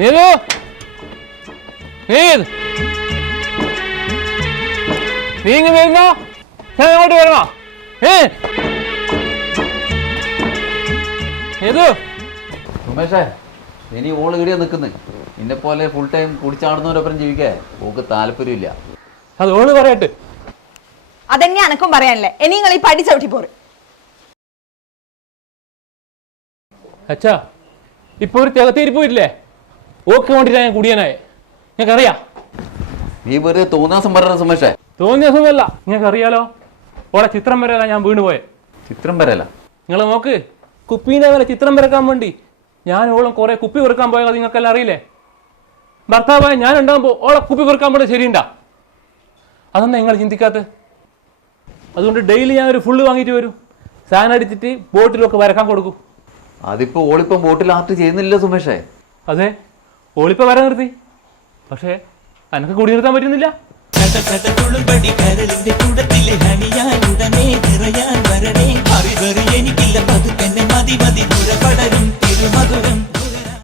നീതു നീത് നീ ഇങ്ങ് വരുന്നോ ഞാൻ അങ്ങോട്ട് വരണോ നീതു സുമേഷേ ഇനി ഓള് ഇടിയാ നിൽക്കുന്നത് നിന്നെ പോലെ ഫുൾ ടൈം കുടിച്ചാടുന്നവരൊപ്പം ജീവിക്കാൻ ഓക്ക് താല്പര്യമില്ല. അത് ഓള് പറയട്ടെ. അതെന്നെ അനക്കും പറയാനല്ലേ ഇനി നിങ്ങൾ ഈ പടി ചവിട്ടി പോറ്. അച്ഛാ ഇപ്പൊ ഒരു തികത്തിരിപ്പില്ലേ ഓക്ക് വേണ്ടിട്ടാ ഞാൻ കുടിയാനായേ. ഞങ്ങൾക്കറിയാം നീ വെറുതെ തോന്നാസം പറയണ സുമേഷേ. തോന്നിയ സമയമല്ല ഞങ്ങൾക്കറിയാലോ. ഓളെ ചിത്രം വരല ഞാൻ വീണ് പോയെ. ചിത്രം വരല നിങ്ങൾ നോക്ക് കുപ്പീൻ്റെ വരെ ചിത്രം വരക്കാൻ വേണ്ടി ഞാൻ ഓളം കുറെ കുപ്പി വെറുക്കാൻ പോയത് നിങ്ങൾക്കെല്ലാം അറിയില്ലേ. ഭർത്താവായ ഞാൻ ഉണ്ടാകുമ്പോൾ ഓളെ കുപ്പി വെറുക്കാൻ പോയത് ശരിയുണ്ടാ? അതൊന്നും നിങ്ങൾ ചിന്തിക്കാത്ത. അതുകൊണ്ട് ഡെയിലി ഞാൻ ഒരു ഫുള്ള് വാങ്ങിയിട്ട് വരും. സാധനം അടിച്ചിട്ട് ബോട്ടിലൊക്കെ വരക്കാൻ കൊടുക്കും. അതിപ്പോ ഓളിപ്പം ബോട്ടിൽ ആർട്ട് ചെയ്യുന്നില്ല സുമേഷേ. അതെ ഓളിപ്പോൾ വര നിർത്തി. പക്ഷേ എനിക്ക് കുടി നിർത്താൻ പറ്റുന്നില്ല.